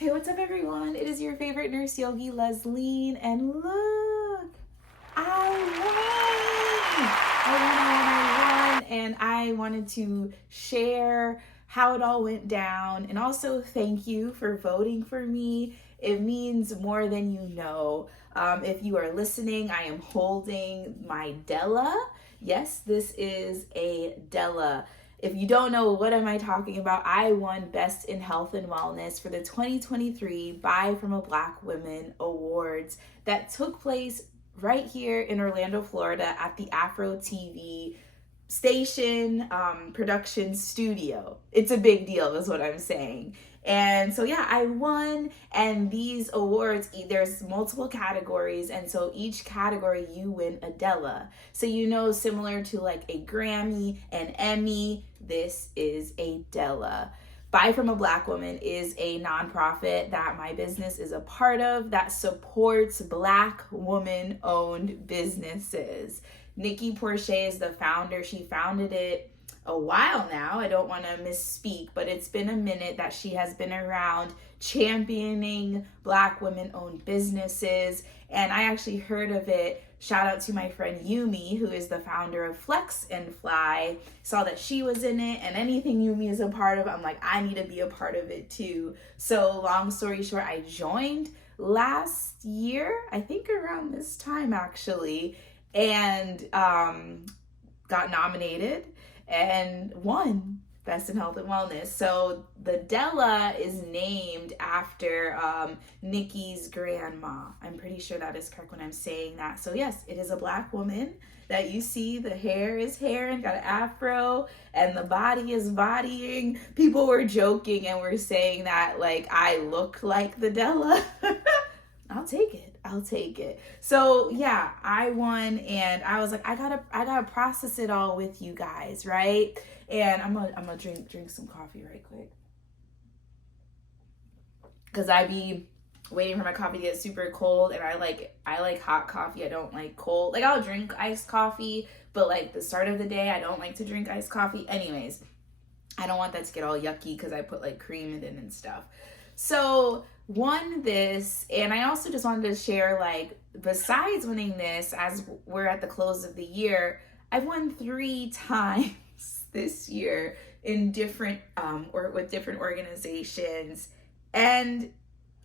Hey, what's up, everyone? It is your favorite nurse yogi, Lesline, and look, I won! And I wanted to share how it all went down, and also thank you for voting for me. It means more than you know. If you are listening, I am holding my Della. Yes, this is a Della. If you don't know, what am I talking about? I won Best in Health and Wellness for the 2023 Buy From a Black Woman Awards that took place right here in Orlando, Florida at the Afro TV station production studio. It's a big deal, is what I'm saying. And so, yeah, I won. And these awards, there's multiple categories. And so each category, you win a Della. So, similar to like a Grammy, an Emmy, this is a Della. Buy From a Black Woman is a nonprofit that my business is a part of that supports Black woman-owned businesses. Nikki Porcher is the founder. She founded it a while now. I don't want to misspeak, but it's been a minute that she has been around championing Black women-owned businesses. And I actually heard of it. Shout out to my friend Yumi, who is the founder of Flex and Fly. Saw that she was in it, and anything Yumi is a part of, I'm like, I need to be a part of it too. So long story short, I joined last year, I think around this time actually, and got nominated and won Best in Health and Wellness. So the Della is named after Nikki's grandma. I'm pretty sure that is correct when I'm saying that. So yes, it is a Black woman that you see. The hair is hair and got an afro, and the body is bodying. People were joking and were saying that like I look like the Della. I'll take it. So yeah, I won, and I was like, I gotta process it all with you guys, right? And I'm gonna drink some coffee right quick, cause I be waiting for my coffee to get super cold, and I like hot coffee. I don't like cold. Like I'll drink iced coffee, but like the start of the day, I don't like to drink iced coffee. Anyways, I don't want that to get all yucky because I put like cream in it and stuff. So won this, and I also just wanted to share, like, besides winning this, as we're at the close of the year, I've won 3 times this year in different or with different organizations. And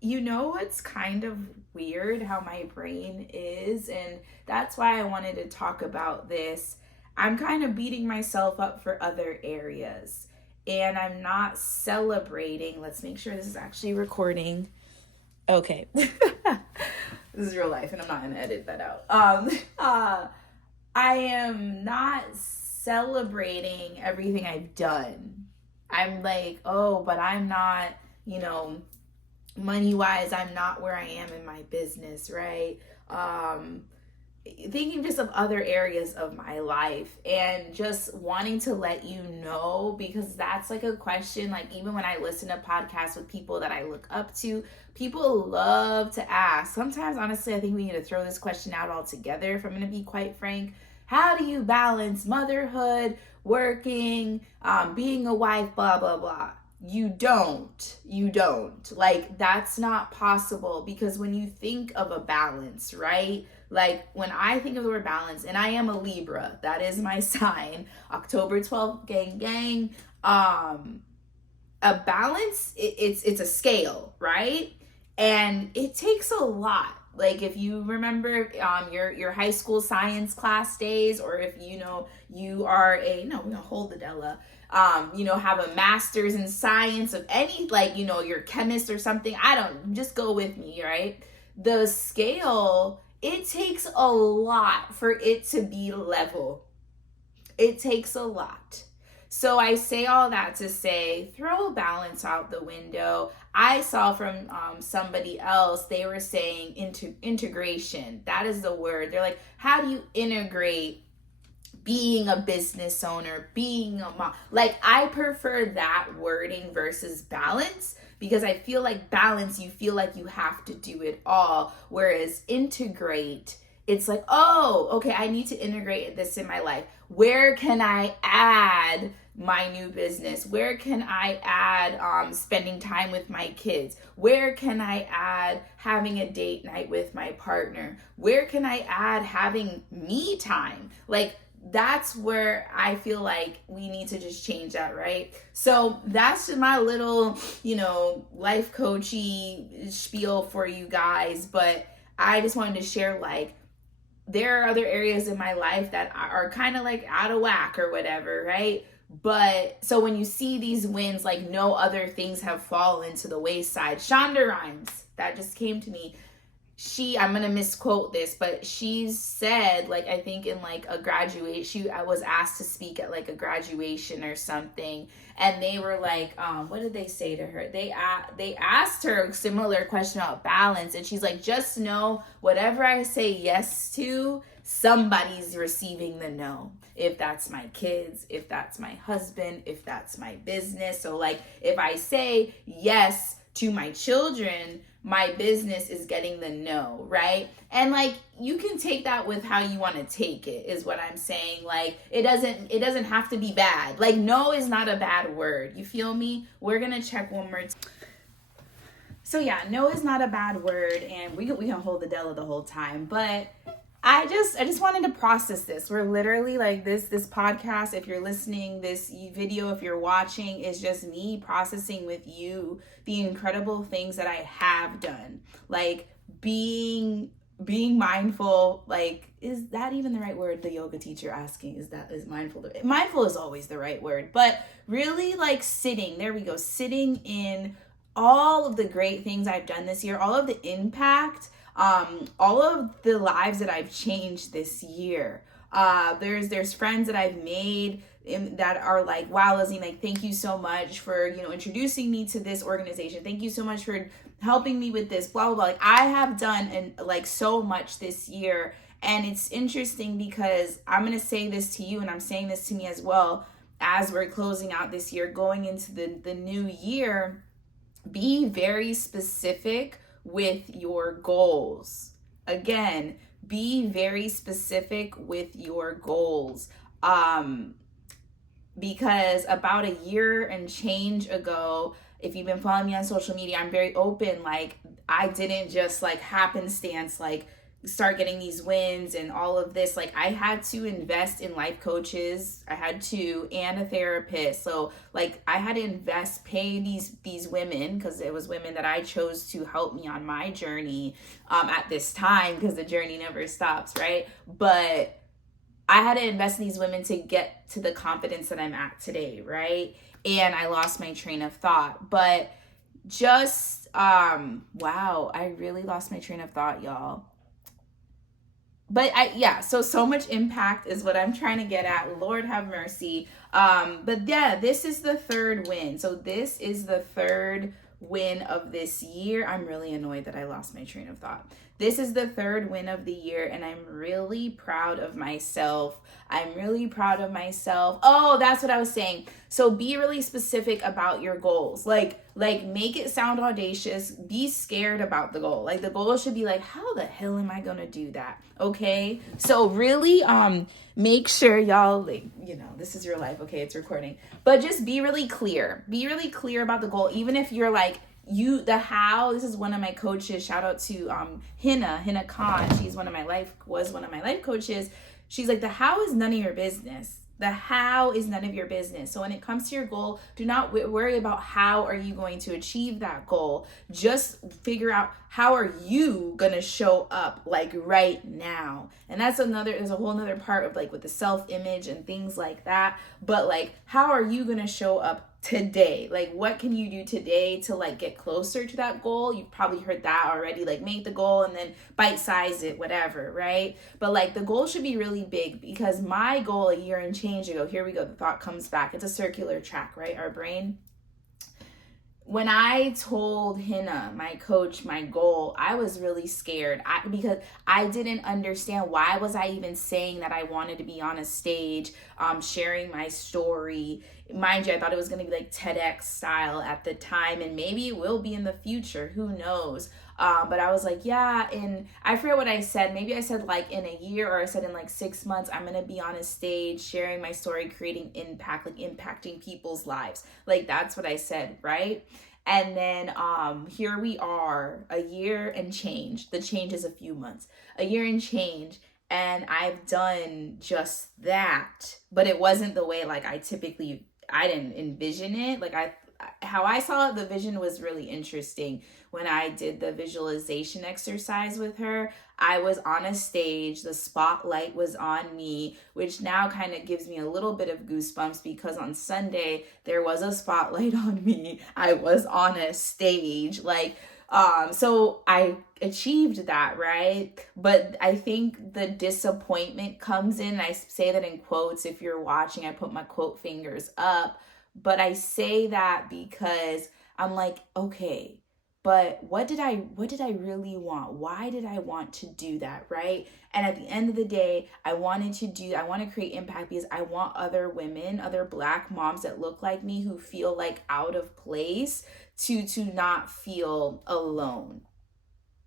it's kind of weird how my brain is, and that's why I wanted to talk about this. I'm kind of beating myself up for other areas, and I'm not celebrating. Let's make sure this is actually recording. Okay. This is real life, and I'm not going to edit that out. I am not celebrating everything I've done. I'm like, oh, but I'm not, money-wise, I'm not where I am in my business, right? Thinking just of other areas of my life, and just wanting to let you know, because that's like a question, like even when I listen to podcasts with people that I look up to, people love to ask. Sometimes, honestly, I think we need to throw this question out altogether, if I'm going to be quite frank. How do you balance motherhood, working, being a wife, blah, blah, blah? You don't. Like, that's not possible, because when you think of a balance, right? Like, when I think of the word balance, and I am a Libra, that is my sign, October 12th, gang. A balance, it's a scale, right? And it takes a lot. Like, if you remember your high school science class days, or if you are hold the Della, have a master's in science of any, like, you're a chemist or something. Just go with me, right? The scale, it takes a lot for it to be level. It takes a lot. So I say all that to say, throw balance out the window. I saw from somebody else, they were saying integration. That is the word. They're like, how do you integrate being a business owner, being a mom? Like, I prefer that wording versus balance, because I feel like balance, you feel like you have to do it all. Whereas integrate, it's like, oh, okay, I need to integrate this in my life. Where can I add my new business? Where can I add spending time with my kids? Where can I add having a date night with my partner? Where can I add having me time? Like, that's where I feel like we need to just change that, right? So that's just my little, life coachy spiel for you guys. But I just wanted to share, like, there are other areas in my life that are kind of like out of whack or whatever, right? But so when you see these wins, like, no other things have fallen to the wayside. Shonda Rhimes, that just came to me. I'm going to misquote this, but she said, like, I think in like a graduation, I was asked to speak at like a graduation or something. And they were like, what did they say to her? They asked her a similar question about balance. And she's like, just know whatever I say yes to, somebody's receiving the no. If that's my kids, if that's my husband, if that's my business. So like, if I say yes to my children, my business is getting the no, right? And like, you can take that with how you want to take it, is what I'm saying. Like, it doesn't have to be bad. Like, no is not a bad word. You feel me? We're gonna check one more time. So yeah, no is not a bad word, and we can hold the Della the whole time. But I just wanted to process this. We're literally like this podcast, if you're listening, this video, if you're watching, is just me processing with you the incredible things that I have done. Like, being mindful. Like, is that even the right word? The yoga teacher asking, is mindful? Mindful is always the right word, but really, like, sitting in all of the great things I've done this year, all of the impact, all of the lives that I've changed this year. There's friends that I've made that are like, wow, Lesline, like, thank you so much for, introducing me to this organization. Thank you so much for helping me with this, blah, blah, blah. Like, I have done so much this year. And it's interesting because I'm going to say this to you, and I'm saying this to me as well, as we're closing out this year, going into the new year. Be very specific with your goals. Again, be very specific with your goals. Because about a year and change ago, if you've been following me on social media, I'm very open. Like, I didn't just like happenstance, like, start getting these wins and all of this. Like, I had to invest in life coaches, and a therapist. So like, I had to pay these women, because it was women that I chose to help me on my journey at this time, because the journey never stops, right? But I had to invest in these women to get to the confidence that I'm at today, right? And I lost my train of thought. But just wow, I really lost my train of thought, y'all. But so much impact is what I'm trying to get at. Lord have mercy. But yeah, this is the third win. So this is the third win of this year. I'm really annoyed that I lost my train of thought. This is the third win of the year, and I'm really proud of myself. Oh, that's what I was saying. So be really specific about your goals. Like make it sound audacious. Be scared about the goal. Like, the goal should be like, how the hell am I gonna do that? Okay. So really make sure y'all, like, this is your life. Okay, it's recording. But just be really clear. Be really clear about the goal. Even if you're like, the how. This is one of my coaches. Shout out to Hina Khan. Was one of my life coaches. She's like, the how is none of your business. The how is none of your business. So when it comes to your goal, do not worry about how are you going to achieve that goal. Just figure out, how are you going to show up, like, right now? And there's a whole nother part of, like, with the self-image and things like that. But, like, how are you going to show up today? Like, what can you do today to, like, get closer to that goal? You've probably heard that already. Like, make the goal and then bite size it, whatever, right? But, like, the goal should be really big, because my goal a year and change ago, here we go, the thought comes back. It's a circular track, right? Our brain. When I told Hina, my coach, my goal, I was really scared because I didn't understand, why was I even saying that I wanted to be on a stage, sharing my story. Mind you, I thought it was going to be like TEDx style at the time, and maybe it will be in the future. Who knows? But I was like, yeah, and I forget what I said. Maybe I said like in a year, or I said in like 6 months, I'm going to be on a stage sharing my story, creating impact, like impacting people's lives. Like that's what I said, right? And then here we are, a year and change. The change is a few months. A year and change, and I've done just that. But it wasn't the way like I didn't envision it. Like how I saw it, the vision was really interesting. When I did the visualization exercise with her, I was on a stage, the spotlight was on me, which now kind of gives me a little bit of goosebumps, because on Sunday there was a spotlight on me. I was on a stage, like so I achieved that, right? But I think the disappointment comes in. I say that in quotes. If you're watching, I put my quote fingers up. But I say that because I'm like, okay, but what did I really want? Why did I want to do that, right? And at the end of the day, I want to create impact because I want other women, other Black moms that look like me, who feel like out of place, to not feel alone.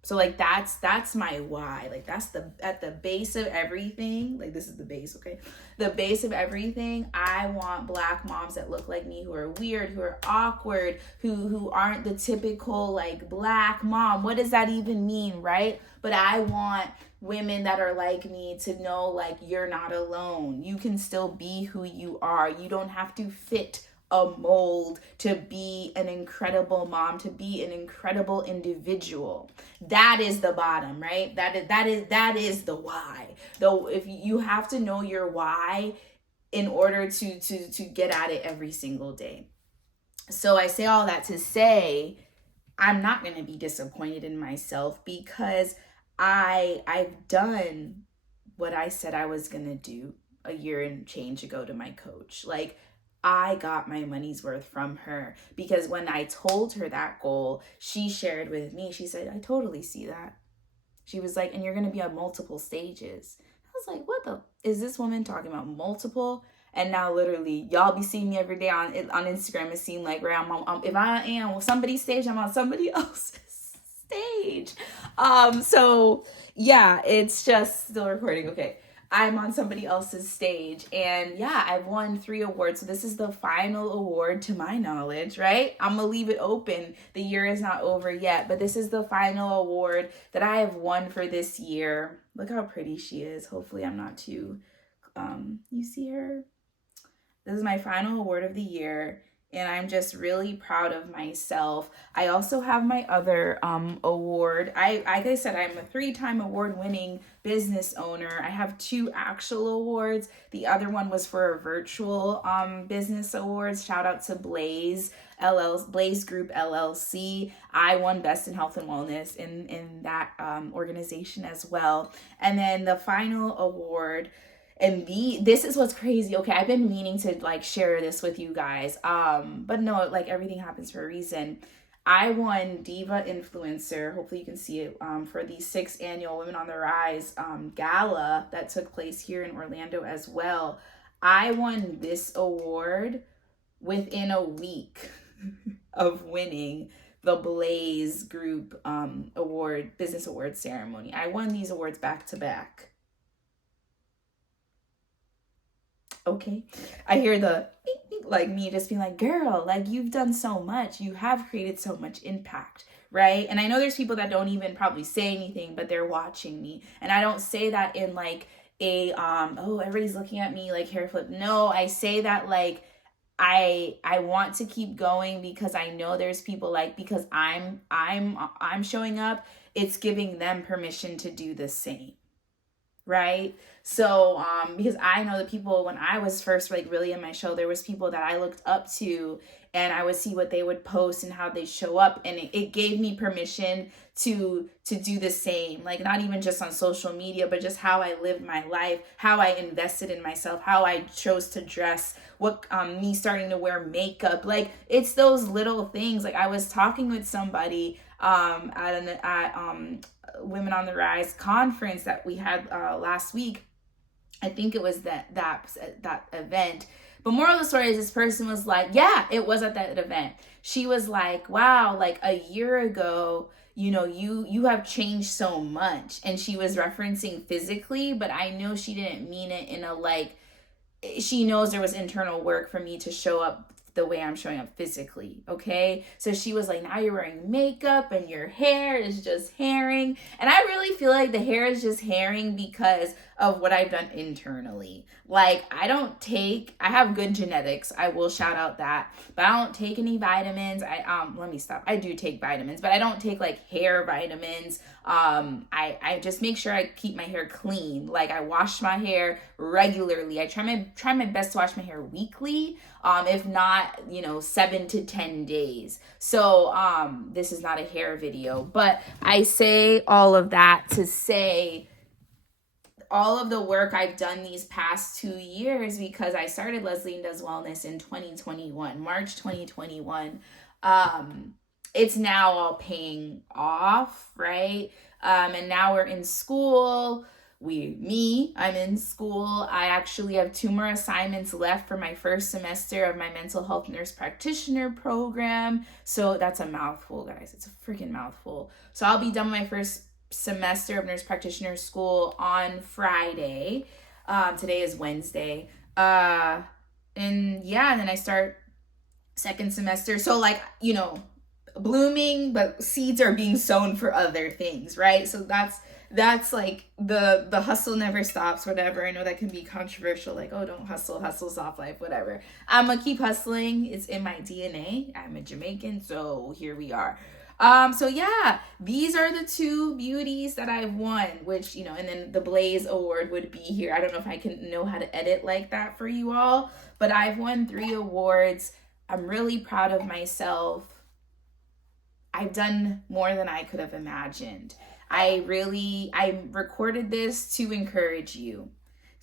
So like that's my why. Like that's at the base of everything. Like this is the base, okay? The base of everything. I want Black moms that look like me, who are weird, who are awkward, who aren't the typical like Black mom. What does that even mean, right? But I want women that are like me to know, like, you're not alone. You can still be who you are. You don't have to fit a mold to be an incredible mom, to be an incredible individual. That is the bottom, right? That is the why. Though if you have to know your why in order to get at it every single day. So I say all that to say I'm not going to be disappointed in myself, because I've done what I said I was going to do a year and change ago to my coach. Like, I got my money's worth from her, because when I told her that goal, she shared with me, she said, I totally see that. She was like, and you're going to be on multiple stages. I was like, what the, is this woman talking about multiple? And now literally y'all be seeing me every day on Instagram. It seems like, right, if I am on somebody's stage, I'm on somebody else's stage. So yeah, it's just still recording. Okay. I'm on somebody else's stage, and yeah, I've won 3 awards. So this is the final award to my knowledge, right? I'm gonna leave it open. The year is not over yet, but this is the final award that I have won for this year. Look how pretty she is. Hopefully I'm not too, you see her? This is my final award of the year, and I'm just really proud of myself. I also have my other award. Like I said, I'm a 3-time award-winning business owner. I have 2 actual awards. The other one was for a virtual business awards. Shout out to Blaze Group LLC. I won Best in Health and Wellness in that organization as well. And then the final award, and this is what's crazy. Okay, I've been meaning to like share this with you guys. But no, like everything happens for a reason. I won Diva Influencer. Hopefully you can see it, for the 6th annual Women on the Rise gala that took place here in Orlando as well. I won this award within a week of winning the Blaze Group business award ceremony. I won these awards back to back. Okay, I hear the like me just being like, girl, like you've done so much, you have created so much impact, right? And I know there's people that don't even probably say anything, but they're watching me. And I don't say that in like a oh, everybody's looking at me like hair flip. No, I say that like I want to keep going, because I know there's people, like, because I'm showing up, it's giving them permission to do the same. Right? So because I know that people, when I was first like really in my show, there was people that I looked up to, and I would see what they would post and how they show up, and it gave me permission to do the same, like not even just on social media, but just how I lived my life, how I invested in myself, how I chose to dress, what me starting to wear makeup. Like, it's those little things. Like, I was talking with somebody at Women on the Rise conference that we had last week. I think it was that event, But moral of the story is this person was like, yeah, it was at that event. She was like, wow, like a year ago, you know, you have changed so much. And she was referencing physically, but I know she didn't mean it in a like, she knows there was internal work for me to show up the way I'm showing up physically, okay? So she was like, now you're wearing makeup and your hair is just hairing. And I really feel like the hair is just hairing because of what I've done internally. Like, I have good genetics. I will shout out that. But I don't take any vitamins. Let me stop. I do take vitamins, but I don't take like hair vitamins. I just make sure I keep my hair clean. Like, I wash my hair regularly. I try my best to wash my hair weekly. If not, 7 to 10 days. So, this is not a hair video, but I say all of that to say all of the work I've done these past 2 years, because I started Lesline Does Wellness in 2021, March 2021. It's now all paying off, right? And now we're in school. I'm in school. I actually have 2 more assignments left for my first semester of my mental health nurse practitioner program. So that's a mouthful, guys. It's a freaking mouthful. So I'll be done with my first semester of nurse practitioner school on Friday. Today is Wednesday. And then I start second semester. So blooming, but seeds are being sown for other things, right? So that's like the hustle never stops, whatever. I know that can be controversial, like, oh, don't hustle, soft life, whatever. I'm gonna keep hustling. It's in my DNA. I'm a Jamaican, so here we are. So yeah, these are the 2 beauties that I've won, which, and then the Blaze Award would be here. I don't know if I can know how to edit like that for you all, but I've won 3 awards. I'm really proud of myself. I've done more than I could have imagined. I recorded this to encourage you,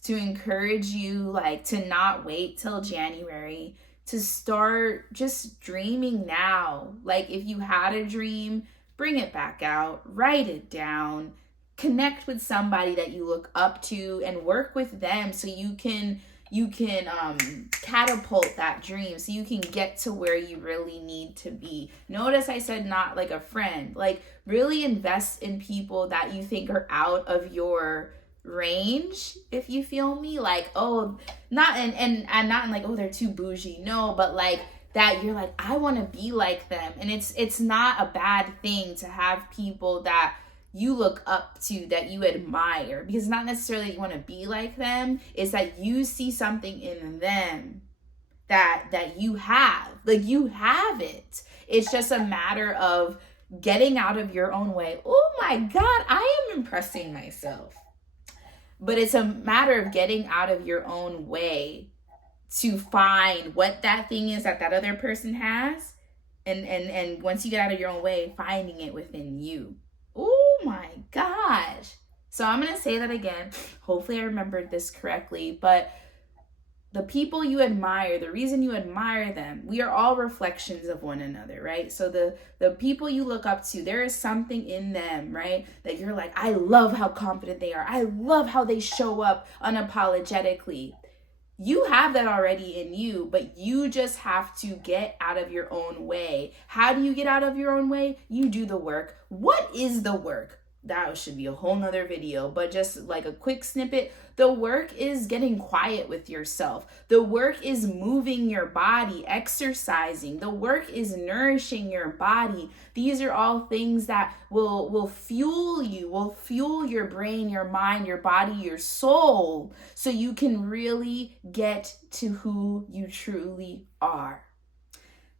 like, to not wait till January, to start just dreaming now. Like, if you had a dream, bring it back out, write it down, connect with somebody that you look up to and work with them so you can catapult that dream, so you can get to where you really need to be. Notice I said not like a friend. Like, really invest in people that you think are out of your range, if you feel me. Like, oh, not and not in like, oh, they're too bougie. No, but like that you're like, I want to be like them. And it's not a bad thing to have people that you look up to, that you admire, because it's not necessarily that you want to be like them. It's that you see something in them that you have. Like, you have it. It's just a matter of getting out of your own way. Oh my God, I am impressing myself. But it's a matter of getting out of your own way to find what that thing is that other person has. And once you get out of your own way, finding it within you. Oh my gosh. So I'm going to say that again. Hopefully I remembered this correctly. But the people you admire, the reason you admire them, we are all reflections of one another, right? So the people you look up to, there is something in them, right? That you're like, I love how confident they are. I love how they show up unapologetically. You have that already in you, but you just have to get out of your own way. How do you get out of your own way? You do the work. What is the work? That should be a whole nother video, but just like a quick snippet. The work is getting quiet with yourself. The work is moving your body, exercising. The work is nourishing your body. These are all things that will fuel you, will fuel your brain, your mind, your body, your soul, so you can really get to who you truly are.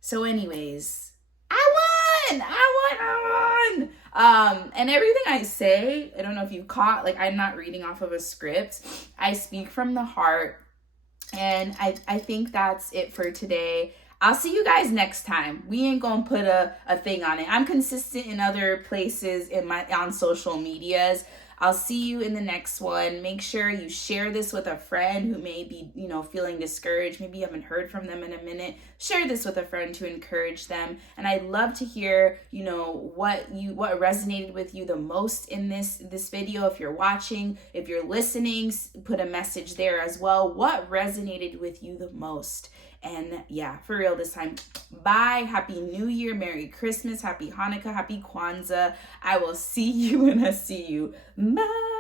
So anyways, I won! And everything I say, I don't know if you caught, like, I'm not reading off of a script. I speak from the heart. And I think that's it for today. I'll see you guys next time. We ain't gonna put a thing on it. I'm consistent in other places on social medias. I'll see you in the next one. Make sure you share this with a friend who may be, feeling discouraged. Maybe you haven't heard from them in a minute. Share this with a friend to encourage them. And I'd love to hear, what resonated with you the most in this video. If you're watching, if you're listening, put a message there as well. What resonated with you the most? And yeah, for real this time, bye. Happy New Year, Merry Christmas, Happy Hanukkah, Happy Kwanzaa. I will see you when I see you. Bye.